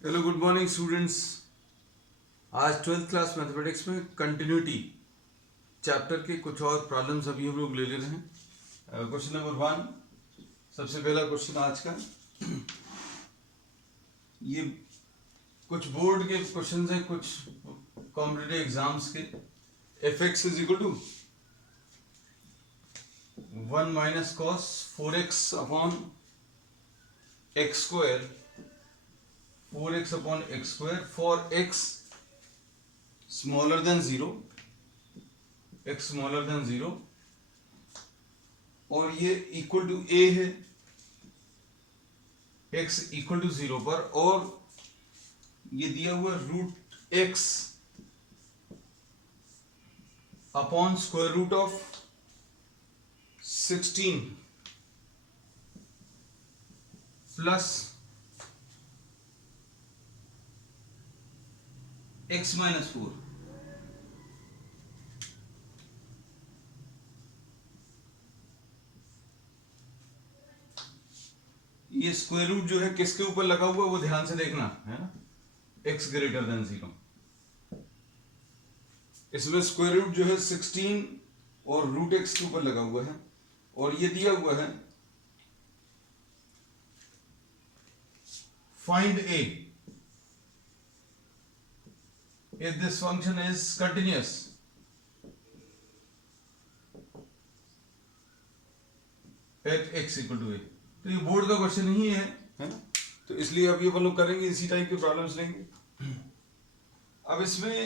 Hello good morning students. आज twelfth class mathematics में continuity chapter के कुछ और प्रॉब्लम्स अभी हम लोग ले रहे हैं। क्वेश्चन नंबर 1, सबसे पहला क्वेश्चन आज का। ये कुछ बोर्ड के क्वेश्चंस हैं, कुछ कॉम्पिटिटिव एग्जाम्स के। F x is equal to 1 minus cos 4x upon x square 4x upon x square for x smaller than 0, x smaller than 0, और ये इक्वल टू a है x इक्वल टू 0 पर, और ये दिया हुआ root x upon square root of 16 plus x minus 4। ये square root जो है किसके ऊपर लगा हुआ है वो ध्यान से देखना है ना, x ग्रेटर देन 0। इसमें स्क्वायर रूट जो है 16 और रूट x के ऊपर लगा हुआ है, और ये दिया हुआ है find a if this function is continuous at x equal to a। तो ये बोर्ड का क्वेश्चन ही है ना, तो इसलिए अब ये अपन लोग करेंगे, इसी टाइप के प्रॉब्लम्स लेंगे। अब इसमें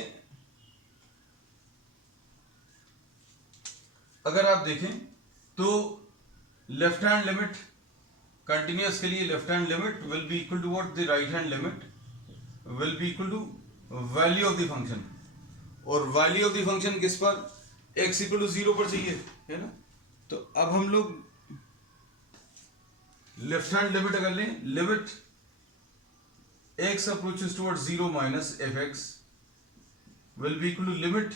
अगर आप देखें तो लेफ्ट हैंड लिमिट कंटिन्यूअस के लिए left hand limit will be equal to what, the right hand limit will be equal to value of the function, और वैल्यू ऑफ द फंक्शन किस पर, x इक्वल टू 0 पर चाहिए है ना। तो अब हम लोग लेफ्ट हैंड लिमिट अगर लें, limit x approaches towards 0 minus f x will be equal to limit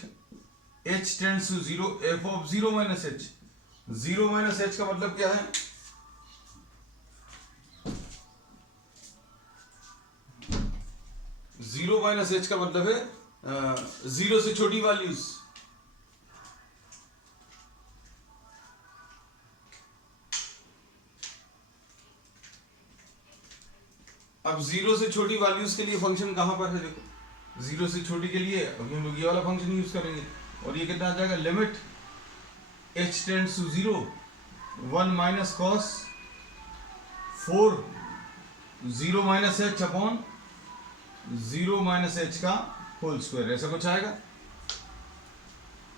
h tends to 0 f of 0 minus h। 0 minus h का मतलब क्या है, जीरो माइनस एच का मतलब है जीरो से छोटी वैल्यूज। अब जीरो से छोटी वैल्यूज के लिए फंक्शन कहां पर है, देखो जीरो से छोटी के लिए अभी हम लोग ये वाला फंक्शन यूज करेंगे, और ये कितना आ जाएगा, limit h tends to 0 1 minus cos 4 0 minus h upon 0 minus h का होल स्क्वायर, ऐसा कुछ आएगा।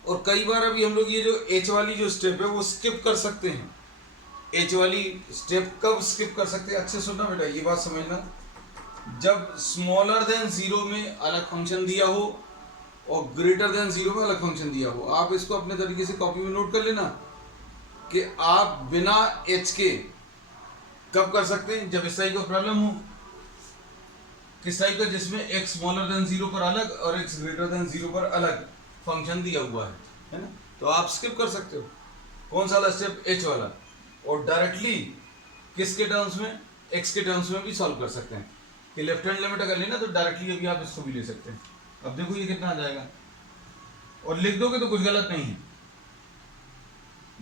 और कई बार अभी हम लोग ये जो h वाली जो स्टेप है वो स्किप कर सकते हैं। h वाली स्टेप कब स्किप कर सकते हैं, अच्छे सुनना बेटा, ये बात समझना। जब स्मॉलर देन 0 में अलग फंक्शन दिया हो और ग्रेटर देन 0 में अलग फंक्शन दिया हो। आप इसको अपने तरीके से कॉपी में नोट कर लेना कि आप बिना h के कब कर सकते हैं, जब इस टाइप का प्रॉब्लम हो। किस टाइप का, जिसमें x स्मॉलर देन 0 पर अलग और x ग्रेटर देन 0 पर अलग फंक्शन दिया हुआ है ना। तो आप स्किप कर सकते हो कौन सा वाला स्टेप, h वाला, और डायरेक्टली किसके टर्म्स में, x के टर्म्स में भी सॉल्व कर सकते हैं। कि लेफ्ट हैंड लिमिट अगर लेना तो डायरेक्टली अभी आप इसको भी ले सकते हैं। अब देखो ये कितना आ जाएगा, और लिख दोगे तो कुछ गलत नहीं है।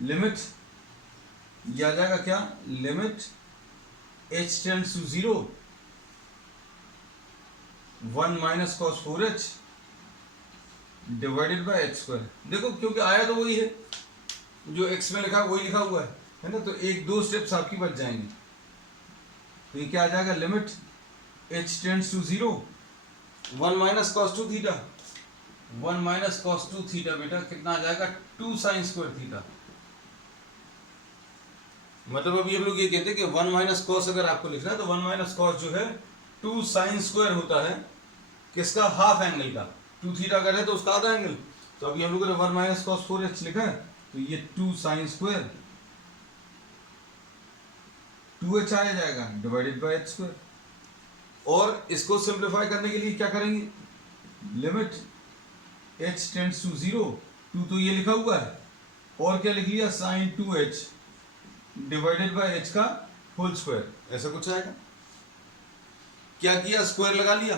लिमिट ये आ जाएगा क्या, limit h tends to 0 1 minus cos 4h divided by h square. देखो क्योंकि आया तो वही है, जो x में लिखा है वही लिखा हुआ है ना, तो एक दो स्टेप्स आपकी बच जाएंगे। तो ये क्या आ जाएगा, limit h tends to 0 1 minus cos 2 theta 1 minus cos 2 theta, बेटा कितना आ जाएगा, 2 साइन स्क्वायर थीटा। मतलब अभी हम लोग ये कहते हैं कि 1 माइनस कॉस अगर आपको लिखना है तो 1 माइनस कॉस जो है 2 साइन स्क्वायर होता है किसका, हाफ एंगल का। 2 थीटा अगर है तो उसका आधा एंगल। तो अभी हम लोगों ने 1 माइनस कॉस 4h लिखा है, तो ये 2 साइन स्क्वायर 2h आ जाएगा डिवाइडेड बाय h स्क्वायर। और इसको सिंप्लीफाई करने के लिए क्या करेंगे, लिमिट h टेंड्स टू 0 2 तो ये लिखा हुआ है, और क्या लिख लिया, sine 2h divided by h का होल स्क्वायर, ऐसा कुछ आएगा। क्या किया, स्क्वायर लगा लिया।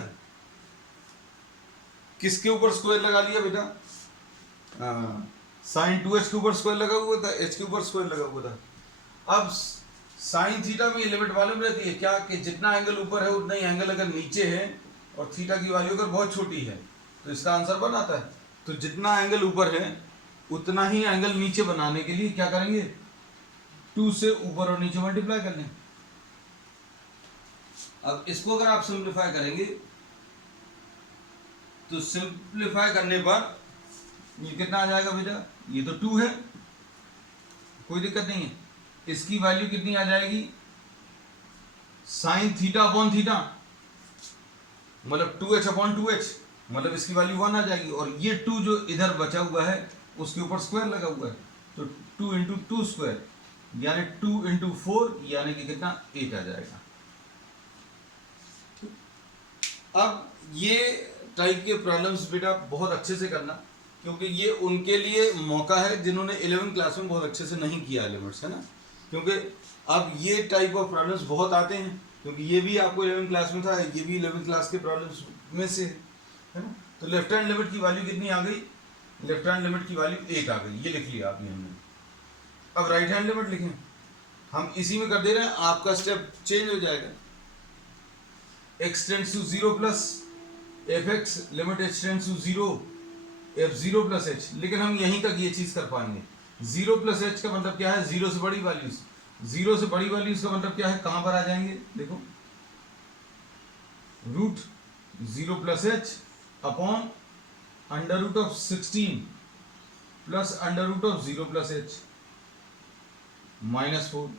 किसके ऊपर स्क्वायर लगा लिया बेटा, साइन 2h के ऊपर स्क्वायर लगा हुआ था, h के ऊपर स्क्वायर लगा हुआ था। अब साइन थीटा में ये लिमिट मालूम रहती है क्या, कि जितना एंगल ऊपर है उतना ही एंगल अगर नीचे है और थीटा की वैल्यू अगर बहुत छोटी है तो इसका आंसर बन आता है। तो जितना एंगल ऊपर है उतना ही एंगल नीचे बनाने के लिए क्या करेंगे, 2 से ऊपर और नीचे मल्टीप्लाई कर लें। अब इसको अगर आप सिंप्लीफाई करेंगे तो सिंप्लीफाई करने पर ये कितना आ जाएगा बेटा, ये तो 2 है, कोई दिक्कत नहीं है। इसकी वैल्यू कितनी आ जाएगी, साइन थीटा अपॉन थीटा, मतलब 2h अपॉन 2h, मतलब इसकी वैल्यू 1 आ जाएगी। और ये 2 जो इधर बचा हुआ है उसके ऊपर स्क्वायर लगा हुआ है, तो 2 इंटू 2 स्क्वायर यानी 2 इंटू 4 यानी कि कितना 8 आ जाएगा। अब ये टाइप के प्रॉब्लम्स बेटा बहुत अच्छे से करना, क्योंकि ये उनके लिए मौका है जिन्होंने 11वीं क्लास में बहुत अच्छे से नहीं किया एलिमेंट्स, है ना। क्योंकि अब ये टाइप ऑफ प्रॉब्लम्स बहुत आते हैं, क्योंकि ये भी आपको 11वीं क्लास में था, ये भी 11वीं क्लास के प्रॉब्लम्स में से है ना। तो लेफ्ट हैंड लिमिट की वैल्यू कितनी आ गई, लेफ्ट हैंड लिमिट की वैल्यू 8 आ गई, ये लिख लिया आपने हमने। अब राइट हैंड लिमिट लिखें, हम इसी में कर दे रहे हैं, आपका स्टेप चेंज हो जाएगा। x tends to 0 plus fx limit h tends to 0 f0 plus h, लेकिन हम यहीं तक ये चीज कर पाएंगे। 0 प्लस h का मतलब क्या है, 0 से बड़ी वैल्यूज, 0 से बड़ी वैल्यूज का मतलब क्या है, कहां पर आ जाएंगे, देखो root 0 plus h upon under root of 16 plus under root of 0 plus h minus 4।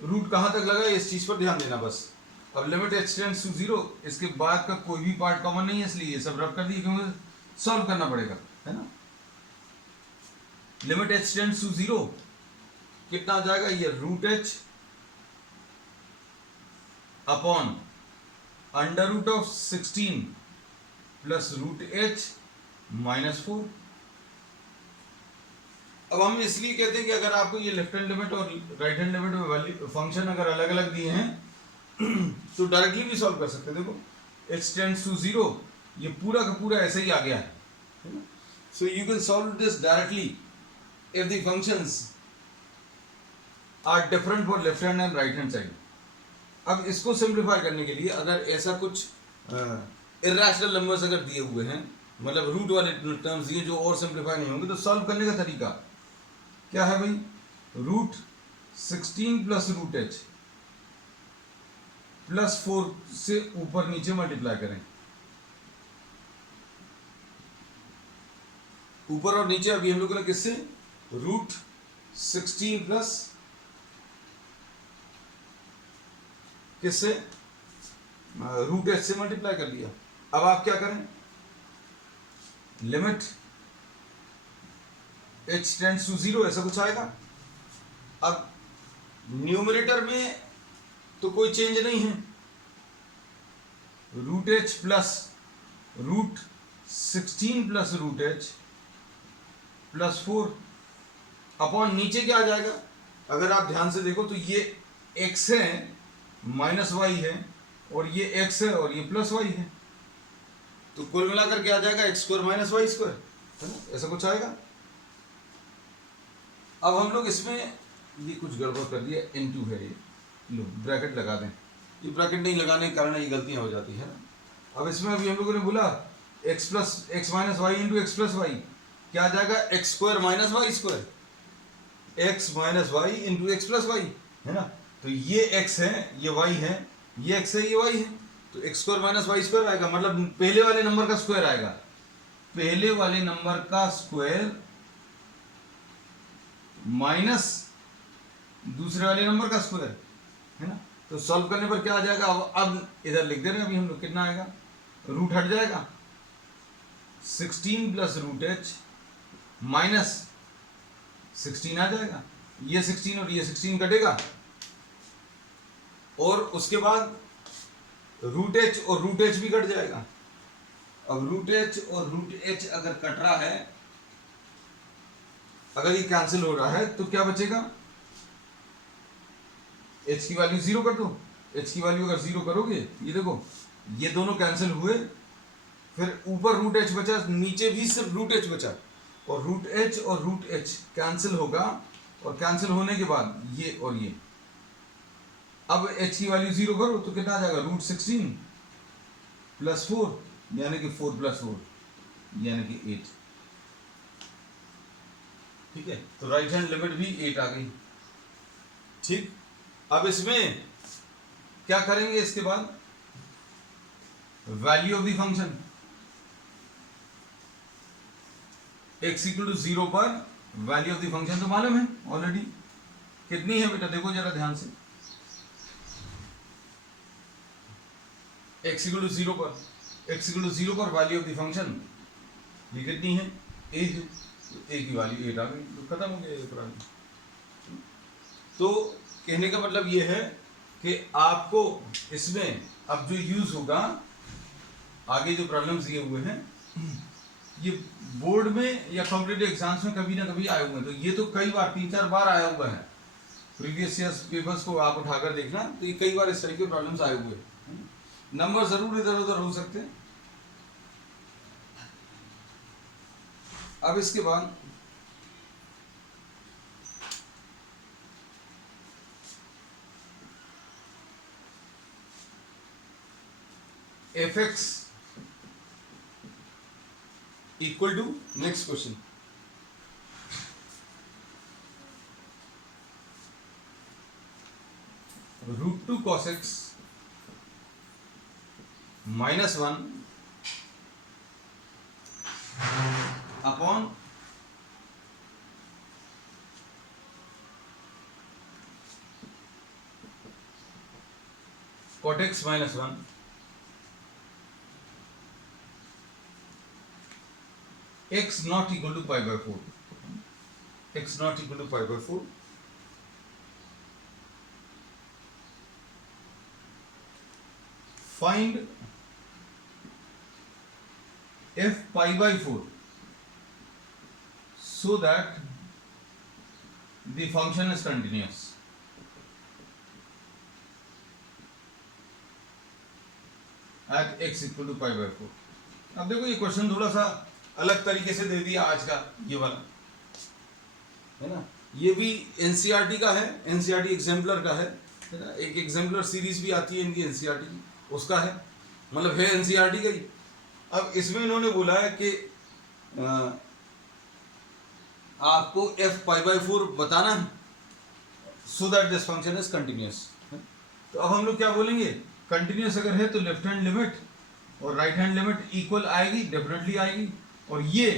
Root कहां तक लगा इस चीज पर ध्यान देना बस। अब लिमिट h टेंड्स टू 0, इसके बाद का कोई भी पार्ट कॉमन नहीं है, इसलिए ये सब रब कर दिए, क्योंकि सॉल्व करना पड़ेगा, है ना। लिमिट h टेंड्स टू 0 कितना आ जाएगा, ये root h upon under root of 16 plus root h minus 4। अब हम इसलिए कहते हैं कि अगर आपको ये लेफ्ट हैंड लिमिट और राइट हैंड लिमिट में वैल्यू फंक्शन अगर अलग अलग दिए हैं तो डायरेक्टली भी सॉल्व कर सकते हैं। देखो h टेंड्स टू 0, ये पूरा का पूरा ऐसे ही आ गया है, so you can solve this directly if the functions are different for left hand and right hand side। अब इसको सिंप्लीफाई करने के लिए अगर ऐसा कुछ इरेशनल नंबर्स अगर दिए हुए हैं, मतलब रूट वाले टर्म्स दिए जो और सिंप्लीफाई नहीं होंगे, तो सॉल्व करने का तरीका क्या है भाई, root 16 plus root h plus 4 से ऊपर नीचे मल्टीप्लाई करें, ऊपर और नीचे। अभी हम लोगों ने किससे, रूट 16 प्लस किससे, रूट h से मल्टीप्लाई कर लिया। अब आप क्या करें, लिमिट h टेंड्स टू 0 ऐसा कुछ आएगा। अब न्यूमरेटर में तो कोई चेंज नहीं है, root h plus root 16 plus root h plus 4 upon नीचे क्या आ जाएगा, अगर आप ध्यान से देखो तो ये x है माइनस वाई है, और ये x है और ये प्लस वाई है, तो कुल मिलाकर क्या आ जाएगा, x square minus y square, है ना, ऐसा कुछ आएगा। अब हम लोग इसमें ये कुछ गड़बड़ कर दिया, इनटू है ये, लो ब्रैकेट लगा दें, ये ब्रैकेट नहीं लगाने के कारण ये गलतियां हो जाती है ना। अब इसमें अभी हम लोगों ने बोला x plus x minus y into x plus y, क्या आ जाएगा, x square minus y square, x minus y into x plus y, है ना। तो ये x है, ये y है, ये x है, ये y है, तो x square minus y square आएगा, मतलब पहले वाले नंबर का स्क्वायर आएगा, पहले वाले नंबर का स्क्वायर माइनस दूसरे वाले नंबर का स्क्वायर, है ना। तो सॉल्व करने पर क्या आ जाएगा, अब इधर लिख दे रहे हैं, अभी हम लोग कितना आएगा, रूट हट जाएगा, 16 प्लस रूट h माइनस 16 आ जाएगा, ये 16 और ये 16 कटेगा, और उसके बाद रूट h और रूट h भी कट जाएगा। अब रूट h और रूट h अगर कट रहा है, अगर ये कैंसिल हो रहा है, तो क्या बचेगा, h की वैल्यू 0 कर दो, एच की वैल्यू अगर 0 करोगे, ये देखो ये दोनों कैंसिल हुए, फिर ऊपर रूट एच बचा, नीचे भी सिर्फ रूट एच बचा, और रूट एच कैंसिल होगा, और कैंसिल होने के बाद ये और ये, अब एच की वैल्यू 0 करो तो कितना आ जाएगा, √16 + 4 यानी कि 4 + 4 यानी कि 8। ठीक है, तो राइट हैंड लिमिट भी 8 आ गई। ठीक, अब इसमें क्या करेंगे, इसके बाद value of the function x = 0 पर वैल्यू ऑफ द फंक्शन तो मालूम है ऑलरेडी, कितनी है बेटा, देखो जरा ध्यान से। x = 0 पर वैल्यू ऑफ द फंक्शन ये कितनी है, a है, तो a की वैल्यू 8 आ गई, तो खत्म हो गया ये प्रॉब्लम। तो कहने का मतलब ये है कि आपको इसमें अब जो यूज होगा, आगे जो प्रॉब्लम्स दिए हुए हैं ये बोर्ड में या कॉम्पिटिटिव एग्जाम्स में कभी ना कभी आए हुए हैं, तो ये तो कई बार 3-4 बार आया हुआ है, प्रीवियस ईयर्स पेपर्स को आप उठाकर देखना, तो ये कई बार इस तरह के प्रॉब्लम्स आए हुए हैं। नंबर जरूर इधर उधर हो सकते हैं। अब इसके बाद fx equal to, next question, √2 cos x -1 upon cot x -1 x not equal to π/4, x not equal to π/4, find f π/4 so that the function is continuous। at x equal to π/4। अब देखो ये क्वेश्चन थोड़ा सा अलग तरीके से दे दिया आज का, ये वाला है ना, ये भी एनसीईआरटी का है, एनसीईआरटी एग्जाम्पलर का है ना, एक एग्जाम्पलर सीरीज भी आती है इनकी एनसीईआरटी की, उसका है, मतलब है एनसीईआरटी का ही। अब इसमें इन्होंने बोला है कि आपको f π/4 बताना है so that this function is continuous. तो अब हम लोग क्या बोलेंगे, कंटिन्यूस अगर है तो लेफ्ट हैंड लिमिट और राइट हैंड लिमिट इक्वल आएगी, डेफिनेटली आएगी, और ये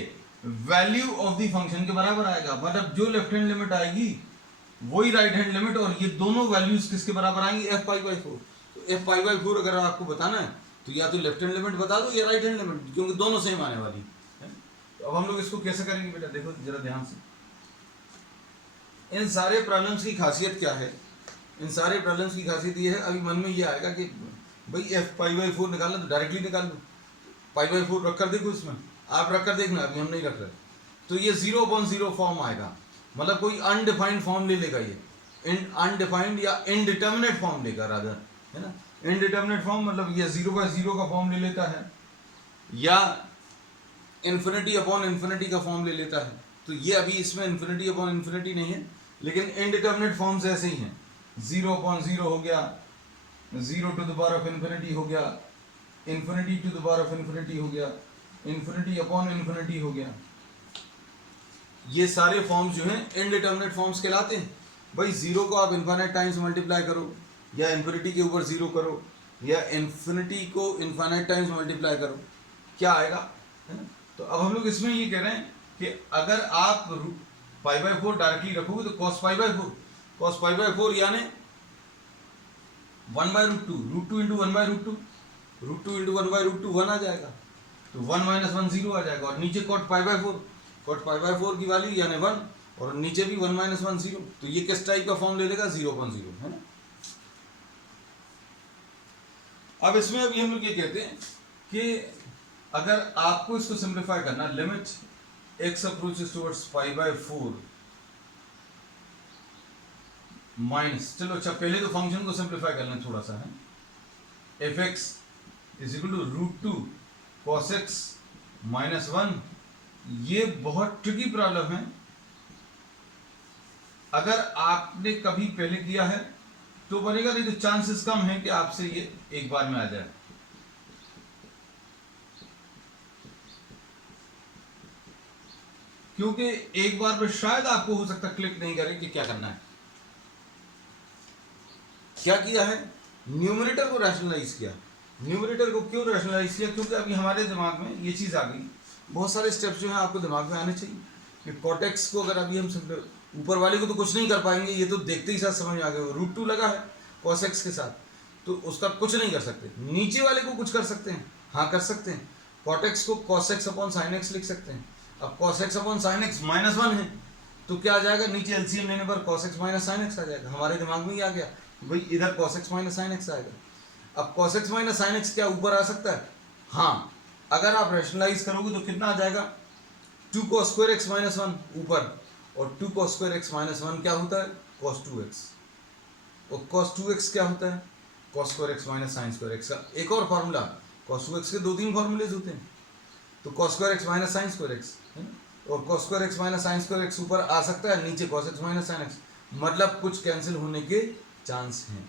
वैल्यू ऑफ द फंक्शन के बराबर आएगा, मतलब जो लेफ्ट हैंड लिमिट आएगी वही राइट हैंड लिमिट, और ये दोनों वैल्यूज किसके बराबर आएंगी, f π/4। तो f π/4 अगर आपको बताना है तो या तो लेफ्ट हैंड लिमिट बता दो या राइट हैंड लिमिट, क्योंकि दोनों सेम आने वाली है। तो अब हम लोग इसको कैसे करेंगे बेटा, देखो जरा ध्यान से। इन सारे प्रॉब्लम्स की खासियत क्या है, इन सारे प्रॉब्लम्स की खासियत ये है, अभी मन में ये आएगा कि भाई f π/4 निकालना तो डायरेक्टली निकाल दो, π/4 रख कर देखो, इसमें आप रख कर देखना, अभी हम नहीं रख रहे। तो ये 0/0 फॉर्म आएगा, मतलब कोई अनडिफाइंड फॉर्म ले लेगा, ये अनडिफाइंड या इनडिटर्मिनेट फॉर्म लेगा रादर, है ना। इनडिटर्मिनेट फॉर्म मतलब ये 0/0 का फॉर्म ले लेता है, या ∞/∞ का फॉर्म ले लेता है। तो ये अभी इसमें ∞/∞ नहीं है, लेकिन इनडिटर्मिनेट फॉर्म्स ऐसे ही हैं, 0/0 हो गया, 0⁻∞ हो गया, ∞⁻∞ हो गया, ∞/∞ हो गया। ये सारे फॉर्म्स जो हैं इनडिटर्मिनेट फॉर्म्स कहलाते हैं। भाई 0 को आप इनफाइनाइट टाइम्स मल्टीप्लाई करो, या इन्फिनिटी के ऊपर 0 करो, या इन्फिनिटी को इनफाइनाइट टाइम्स मल्टीप्लाई करो, क्या आएगा, है ना। तो अब हम लोग इसमें ये कह रहे हैं कि अगर आप π/4 डायरेक्टली रखोगे तो cos π/4 यानी 1/√2, √2 × 1/√2, √2 × 1/√2 1 आ जाएगा, तो 1 - 1 0 आ जाएगा, और नीचे cot π/4 की वैल्यू यानी 1, और नीचे भी 1 - 1 0, तो ये किस टाइप का फॉर्म ले लेगा, 0/0, है ना। अब इसमें अभी हम लोग ये कहते हैं कि अगर आपको इसको सिंप्लीफाई करना, limit x approaches towards π/4 minus, चलो अच्छा पहले तो फंक्शन को सिंप्लीफाई कर लें थोड़ा सा है, f x is equal to root two cos x minus one. ये बहुत ट्रिकी प्रॉब्लम है, अगर आपने कभी पहले किया है तो बनेगा, नहीं तो चांसेस कम है कि आपसे ये एक बार में आ जाए। क्योंकि एक बार में शायद आपको हो सकता क्लिक नहीं करे कि क्या करना है। क्या किया है, न्यूमरेटर को रैशनलाइज किया। न्यूमरेटर को क्यों रैशनलाइज किया, क्योंकि अभी हमारे दिमाग में ये चीज आ गई, बहुत सारे स्टेप्स जो है आपको दिमाग में आने चाहिए कि कॉटेक्स को अगर अभी हम ऊपर वाले को तो कुछ नहीं कर पाएंगे, ये तो देखते ही साथ समझ में आ गया, रूट टू लगा है कॉस एक्स के साथ, तो उसका कुछ नहीं कर सकते। नीचे वाले को कुछ कर सकते हैं, हाँ कर सकते हैं, कॉटेक्स को cos x upon sine x लिख सकते हैं। अब cos x upon sine x minus one है, तो क्या आ जाएगा, नीचे एलसीएम लेने पर cos x minus sine x आ जाएगा। हमारे दिमाग में ही आ गया भाई इधर cos x minus sine x आएगा। अब cos x minus sine x क्या ऊपर आ सकता है, हाँ, अगर आप रैशनलाइज करोगे तो कितना आ जाएगा, 2 cos square x minus one ऊपर, और 2 cos square x minus one क्या होता है, cos 2x, और cos 2x क्या होता है, cos square x minus sine square x का एक और फार्मूला। cos 2x के 2-3 फार्मूलेज होते हैं, तो cos square x minus sine square x, और cos square x minus sine square x ऊपर आ सकता है, नीचे cos x minus sine x, मतलब कुछ कैंसिल होने के चांस हैं।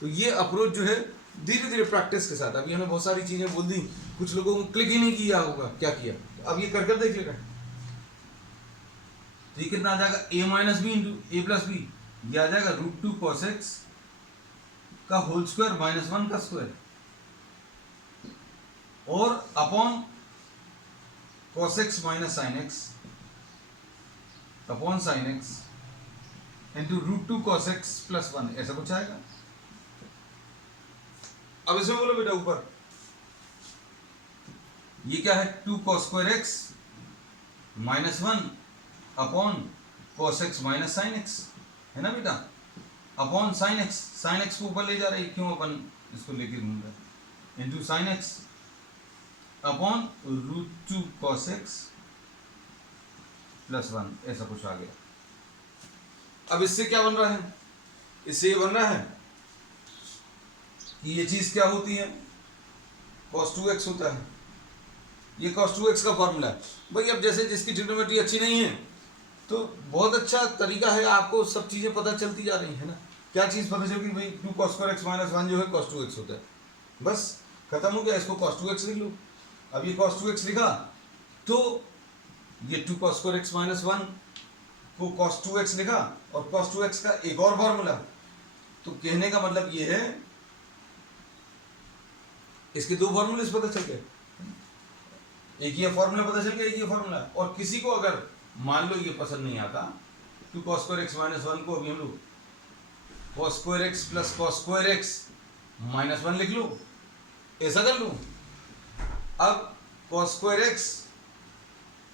तो ये अप्रोच जो है धीरे धीरे प्रैक्टिस के साथ, अभी हमें बहुत सारी चीजें बोल दी, कुछ लोगों को क्लिक ही नहीं किया होगा, क्या किया, तो अब ये कर कर देख लेगा। तो ये कितना आ जाएगा, a minus b into a plus b, ये आ जाएगा रूट टू कॉस एक्स का होल स्क्वायर माइनस वन का स्क्वायर, और upon cos x minus sine x upon sine x into root two cos x plus one, ऐसा कुछ आएगा। अब इसमें बोलो बेटा ऊपर ये क्या है, 2 cos square x minus one upon cos x minus sine x, है ना बेटा, अपॉन साइन एक्स को ऊपर ले जा रही है, क्यों अपन इसको लेके घूम रहे हैं, into sine x upon root two cos x plus one, ऐसा कुछ आ गया। अब इससे क्या बन रहा है, इससे ये बन रहा है कि ये चीज क्या होती है, cos 2x होता है, ये cos 2x का फॉर्मूला है भाई। अब जैसे जिसकी ट्रिग्नोमेट्री अच्छी नहीं है तो बहुत अच्छा तरीका है, आपको सब चीजें पता चलती जा रही है ना, क्या चीज पता चल गई भाई, 2 cos square x minus one जो है cos 2x होता है, बस खत्म हो गया, इसको cos 2x लिख लो। अब ये cos 2x लिखा तो ये 2 cos square x minus one को cos 2x लिखा, और cos 2x का एक और फॉर्मूला, तो कहने का मतलब ये है इसके दो फॉर्मूले पता चल गए, एक ये फॉर्मूला पता चल गया, एक ये फॉर्मूला। और किसी को अगर मान लो ये पसंद नहीं आता, तो cos square x minus one को अभी हम लोग cos square x plus cos square x minus one लिख लो, ऐसा कर लो। अब cos स्क्वायर एक्स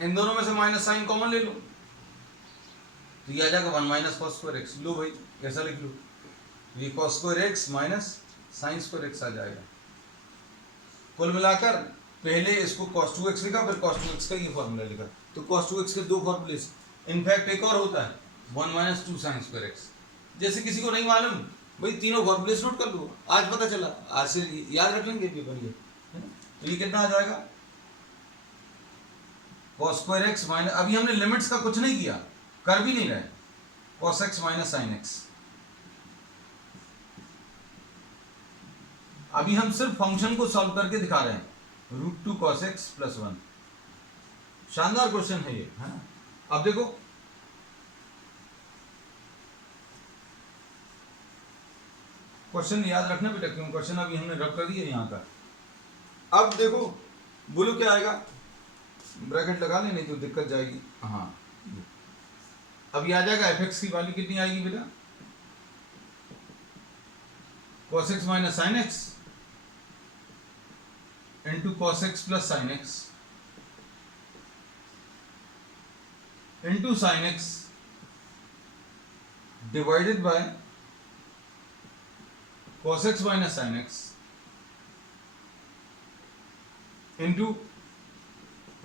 इन दोनों में से माइनस साइन कॉमन ले लो, तो ये आ जाएगा 1 माइनस cos स्क्वायर एक्स, लो भाई ऐसा लिख लो, तो ये cos square x minus sine square x आ जाएगा। कुल मिलाकर पहले इसको cos 2x लिखा, फिर cos 2x का ये फॉर्मूला लिखा, तो cos 2x के दो फॉर्मूले, इनफैक्ट एक और होता है 1 माइनस 2 साइन स्क्वायर एक्स। जैसे किसी को नहीं मालूम भाई, तीनों फॉर्मूले नोट कर लो, आज पता चला, आज से याद रख लेंगे पेपर ये, है ना। तो ये कितना आ जाएगा, cos स्क्वायर एक्स माइनस, अभी हमने लिमिट्स का कुछ नहीं किया, कर भी नहीं रहे, cos x minus sine x, अभी हम सिर्फ फंक्शन को सॉल्व करके दिखा रहे हैं, root two cos x plus one. शानदार क्वेश्चन है ये, है ना। अब देखो क्वेश्चन याद रखना बेटा, क्यों क्वेश्चन अभी हमने रख कर दिया यहाँ का। अब देखो बोलो क्या आएगा, ब्रैकेट लगा ले नहीं तो दिक्कत जाएगी। हाँ अब ये आ जाएगा एफ एक्स की वैल्यू कितनी आएगी बेटा, cos x minus sine x into cos x plus sine x into sine x divided by cos x minus sine x into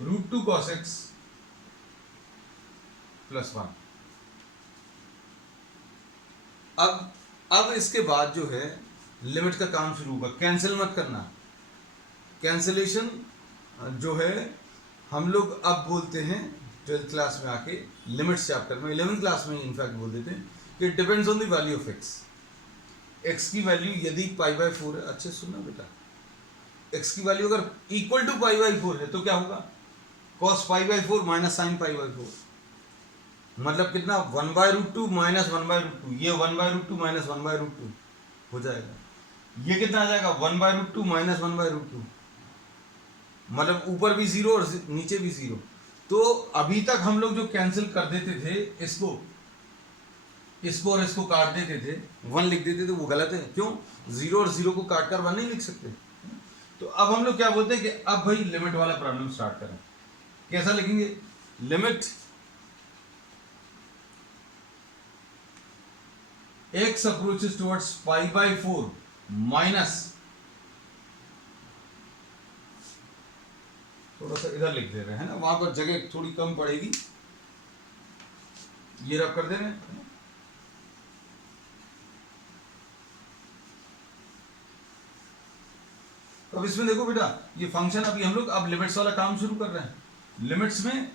root two cos x plus one. अब इसके बाद जो है limit का काम शुरू होगा। कैंसिल मत करना, कैंसिलेशन जो है हम लोग अब बोलते हैं 12th क्लास में आके, लिमिट्स चैप्टर में 11th क्लास में इनफैक्ट बोल देते हैं कि depends on the value of x. X की वैल्यू यदि π/4 है, अच्छे सुनना बेटा, एक्स की वैल्यू अगर इक्वल टू π/4 है तो क्या होगा, cos π/4 माइनस साइन π/4, मतलब कितना 1/√2 माइनस 1/√2, ये 1/√2 माइनस 1/√2 हो जाएगा। ये कितना आ जाएगा 1/√2 माइनस 1/√2, मतलब ऊपर भी जीरो और नीचे भी जीरो। तो अभी तक हम लोग जो कैंसिल कर देते थे इसको और इसको काट देते थे, 1 लिख देते थे, वो गलत है। क्यों, जीरो और जीरो को काट कर 1 नहीं लिख सकते। तो अब हम लोग क्या बोलते हैं कि अब भाई लिमिट वाला प्रॉब्लम स्टार्ट करें। कैसा लिखेंगे, limit x approaches towards π/4 minus, थोड़ा सा इधर लिख दे रहे हैं ना, वहां पर जगह थोड़ी कम पड़ेगी, ये रब कर दे रहे हैं। अब इसमें देखो बेटा, ये फंक्शन अभी हम लोग अब लिमिट्स वाला काम शुरू कर रहे हैं। लिमिट्स में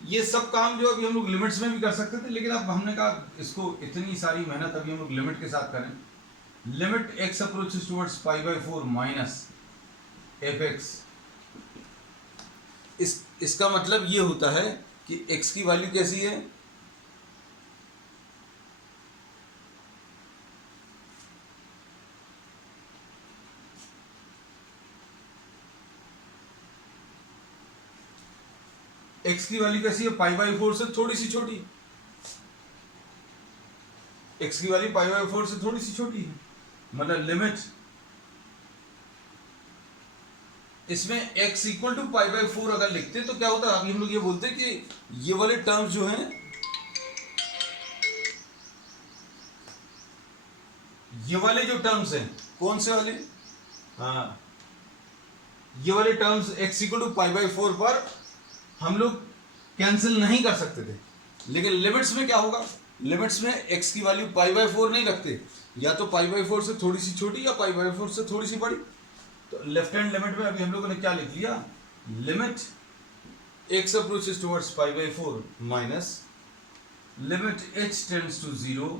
ये सब काम जो अभी हम लोग लिमिट्स में भी कर सकते थे, लेकिन अब हमने कहा इसको इतनी सारी मेहनत अभी हम लोग लिमिट के साथ करें। Limit x approaches towards π/4 minus f(x), इसका मतलब ये होता है कि x की वैल्यू कैसी है, x की वैल्यू कैसी है, π/4 से थोड़ी सी छोटी। x की वैल्यू π/4 से थोड़ी सी छोटी है, मतलब लिमिट इसमें x इक्वल टू π/4 अगर लिखते तो क्या होता, अभी हम लोग ये बोलते कि ये वाले टर्म्स जो हैं, ये वाले जो टर्म्स हैं, कौन से वाले, हाँ ये वाले टर्म्स x इक्वल टू π/4 पर हम लोग कैंसिल नहीं कर सकते थे। लेकिन लिमिट्स में क्या होगा, लिमिट्स में x की वैल्यू π/4 नहीं रखते, या तो π/4 से थोड़ी सी छोटी या π/4 से थोड़ी सी बड़ी। तो लेफ्ट हैंड लिमिट में अभी हम लोगों ने क्या लिख लिया, limit x approaches towards π/4 minus limit h tends to 0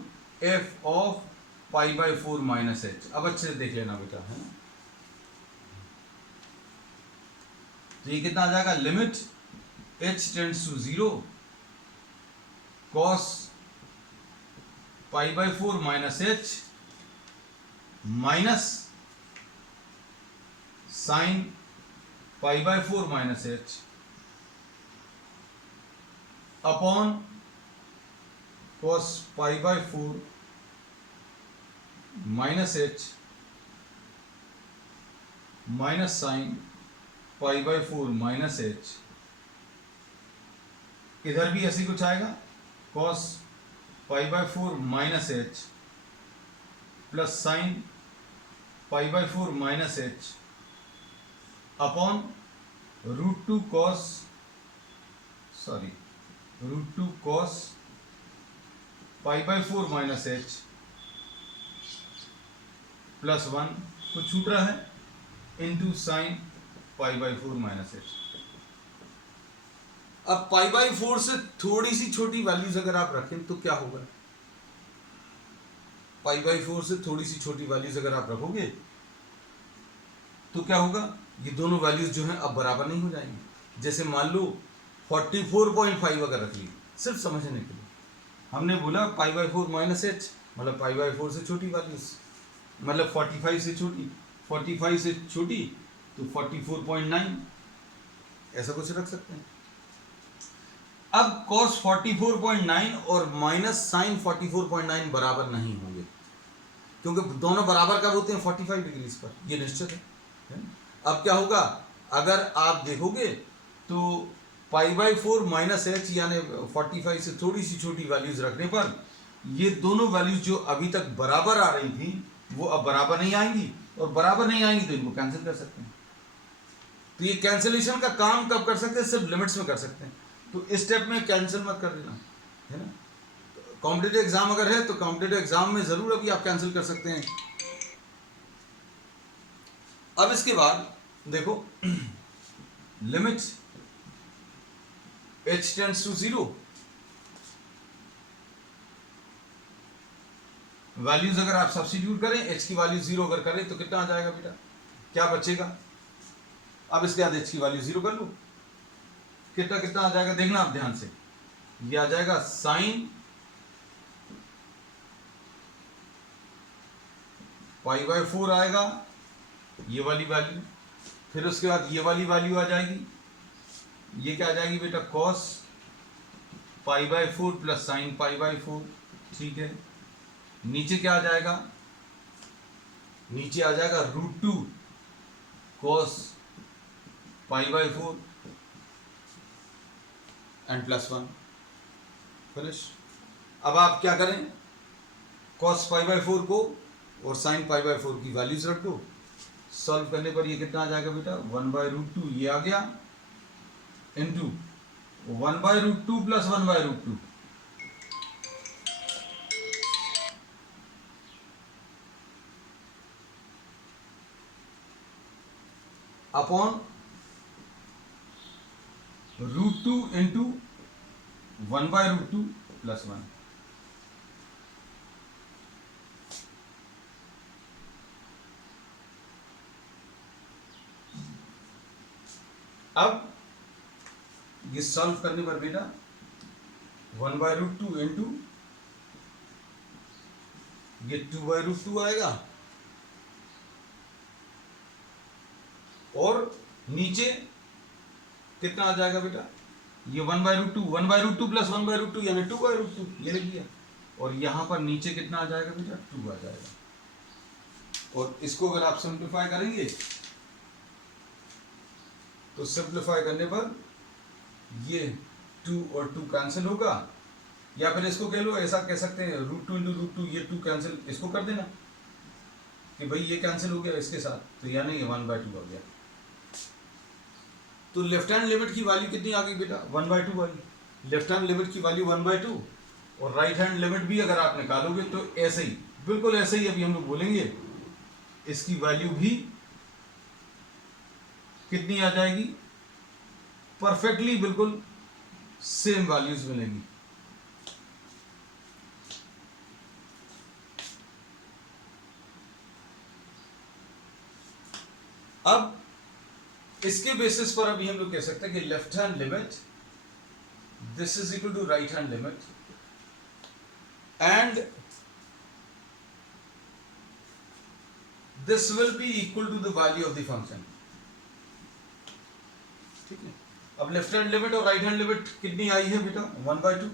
f of π/4 minus h। अब अच्छे से देख लेना बेटा, है तो ये कितना आ जाएगा, limit h tends to 0 cos π/4 minus h minus sine π/4 minus h upon cos π/4 minus h minus sine π/4 minus h। इधर भी ऐसी कुछ आएगा, cos π/4 minus h plus sine π/4 minus h upon √2 cos π/4 minus h plus 1 कुछ छूट रहा है into sine π/4 minus h। अब π/4 से थोड़ी सी छोटी वैल्यूज अगर आप रखें तो क्या होगा, π/4 से थोड़ी सी छोटी वैल्यूज अगर आप रखोगे तो क्या होगा, ये दोनों वैल्यूज जो हैं अब बराबर नहीं हो जाएंगी। जैसे मान लो 44.5 अगर रख ली, सिर्फ समझने के लिए हमने बोला π/4 माइनस h, मतलब π/4 से छोटी वैल्यूज, मतलब 45 से छोटी, 45 से छोटी तो 44.9 ऐसा कुछ रख सकते हैं। अब cos 44.9 और माइनस साइन 44.9 बराबर नहीं होंगे, क्योंकि दोनों बराबर कब होते हैं, 45 डिग्री पर, ये निश्चित है। अब क्या होगा, अगर आप देखोगे तो π/4 माइनस h यानी 45 से थोड़ी सी छोटी वैल्यूज रखने पर ये दोनों वैल्यूज जो अभी तक बराबर आ रही थी वो अब बराबर नहीं आएंगी, और बराबर नहीं आएंगी तो इनको कैंसिल कर सकते हैं। तो ये कैंसिलेशन का काम कब कर सकते हैं, सिर्फ लिमिट्स में कर सकते हैं। तो इस स्टेप में कैंसिल मत कर देना, है ना। कॉम्पिटिटिव एग्जाम अगर है तो कॉम्पिटिटिव एग्जाम में जरूर अभी आप कैंसिल कर सकते हैं। अब इसके बाद देखो limit h tends to 0, values अगर आप सब्स्टिट्यूट करें, h की वैल्यू 0 अगर करें तो कितना आ जाएगा बेटा, क्या बचेगा। अब इसके बाद h की वैल्यू 0 कर लो, कितना कितना आ जाएगा देखना आप ध्यान से, ये आ जाएगा साइन पाई बाय 4 आएगा ये वाली वैल्यू, फिर उसके बाद ये वाली वैल्यू आ जाएगी, ये क्या आ जाएगी बेटा cos pi by 4 plus sine pi by 4, ठीक है। नीचे क्या आ जाएगा, नीचे आ जाएगा √2 cos pi by 4 and +1, finish. अब आप क्या करें, कॉस पाई बाय 4 को और साइन पाई बाय 4 की वैल्यूज रख दो, सॉल्व करने पर ये कितना आ जाएगा बेटा 1/√2 ये आ गया, into 1/√2 plus 1/√2, upon √2 into 1/√2 plus 1। अब ये सॉल्व करने पर बेटा 1/√2 इंटू ये 2/√2 आएगा, और नीचे कितना आ जाएगा बेटा, ये 1/√2 प्लस 1/√2 यानी 2/√2 ये लिख दिया, और यहां पर नीचे कितना आ जाएगा बेटा 2 आ जाएगा। और इसको अगर आप सिंप्लीफाई करेंगे तो सिंप्लीफाई करने पर ये 2 और 2 कैंसिल होगा, या फिर इसको कह लो, ऐसा कह सकते हैं √2 इंटू √2 ये 2 कैंसिल, इसको कर देना कि भाई ये कैंसिल हो गया इसके साथ, तो यानी ये 1/2 आ गया। तो लेफ्ट हैंड लिमिट की वैल्यू कितनी आ गई बेटा 1/2 वाली, लेफ्ट हैंड लिमिट की वैल्यू 1/2, और राइट हैंड लिमिट भी अगर आप निकालोगे तो ऐसे ही, बिल्कुल ऐसे ही अभी हम लोग बोलेंगे, इसकी वैल्यू भी कितनी आ जाएगी, परफेक्टली बिल्कुल सेम वैल्यूज मिलेंगी। अब इसके बेसिस पर अभी हम लोग कह सकते हैं कि left hand limit this is equal to right hand limit, and this will be equal to the value of the function, ठीक है। अब लेफ्ट हैंड लिमिट और राइट हैंड लिमिट कितनी आई है बेटा 1/2,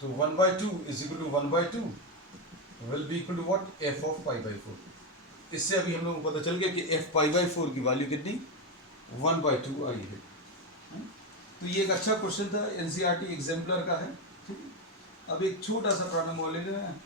तो 1/2 is equal to 1/2 will be equal to what f of pi by 4। इससे अभी हम लोगों को पता चल गया कि f पाई बाय 4 की वैल्यू कितनी 1/2 आई है। तो ये एक अच्छा क्वेश्चन था, एनसीईआरटी एग्जाम्पलर का है, ठीक है। अब एक छोटा सा प्रॉब्लम और ले रहे हैं।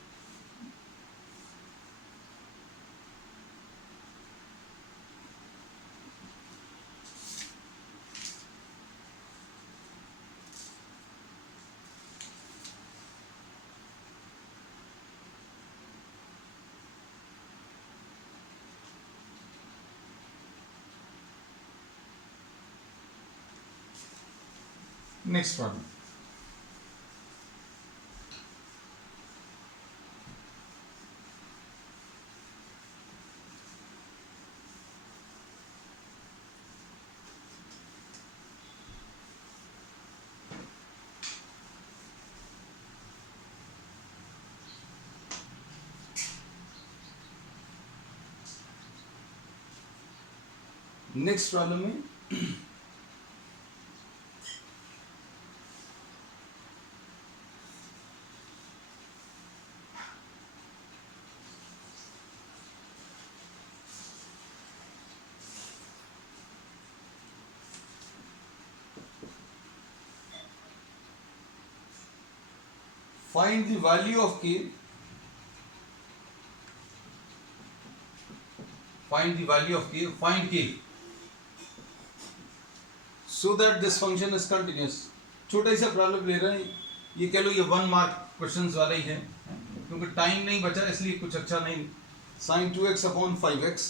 नेक्स्ट प्रॉब्लम, नेक्स्ट प्रॉब्लम में find the value of k, find the value of k, find k so that this function is continuous. छोटा ही सा प्रॉब्लम ले रहे हैं, ये कह लो ये 1 मार्क क्वेश्चंस वाला ही है, क्योंकि टाइम नहीं बचा इसलिए कुछ अच्छा नहीं. sin 2x upon 5x,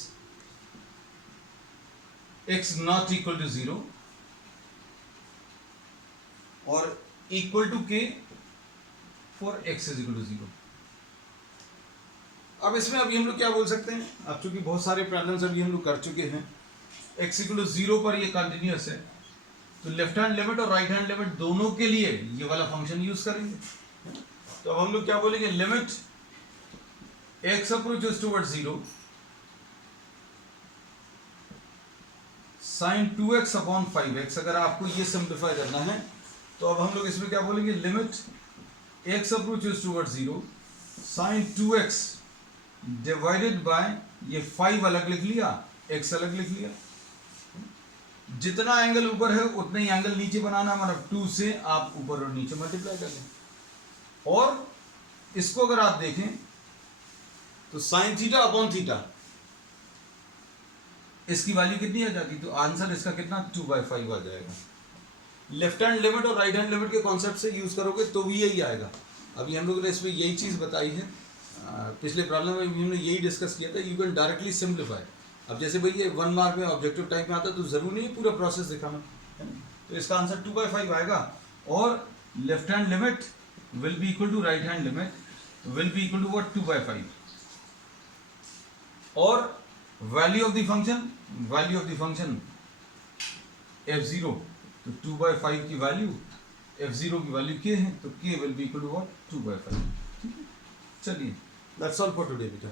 x not equal to 0 और equal to k for x is equal to 0. अब इसमें अभी हम लोग क्या बोल सकते हैं, अब चूंकि बहुत सारे प्रॉब्लम्स अभी हम लोग कर चुके हैं, x इक्वल टू 0 पर ये कंटिन्यूअस है, तो लेफ्ट हैंड लिमिट और राइट हैंड लिमिट दोनों के लिए ये वाला फंक्शन यूज करेंगे. तो अब हम लोग क्या बोलेंगे, limit x approaches towards 0 sin 2x upon 5x. अगर आपको ये सिंप्लीफाई करना है तो अब हम लोग इसमें क्या बोलेंगे, limit x approaches towards 0 sin 2x divided by ये 5 अलग लिख लिया, x अलग लिख लिया. जितना एंगल ऊपर है उतना ही एंगल नीचे बनाना, मतलब 2 से आप ऊपर और नीचे मल्टीप्लाई कर लें. और इसको अगर आप देखें तो साइन थीटा अपॉन थीटा, इसकी वैल्यू कितनी आ जाती, तो आंसर इसका कितना 2/5 आ जाएगा. लेफ्ट हैंड लिमिट और राइट हैंड लिमिट के कॉन्सेप्ट से यूज करोगे तो भी यही आएगा. अभी हम लोगों ने इसमें यही चीज बताई है, पिछले प्रॉब्लम में भी हमने यही डिस्कस किया था. You can directly simplify. अब जैसे भाई ये 1 मार्क में ऑब्जेक्टिव टाइप में आता है तो जरूरी नहीं पूरा प्रोसेस दिखाना, तो इसका आंसर 2/5 आएगा. और left hand limit will be equal to right hand limit will be equal to what 2/5. और value of the function f0, तो 2/5 की वैल्यू, f0 की वैल्यू k है, तो k will be equal to what 2/5. ठीक है, चलिए दैट्स ऑल फॉर टुडे बेटा.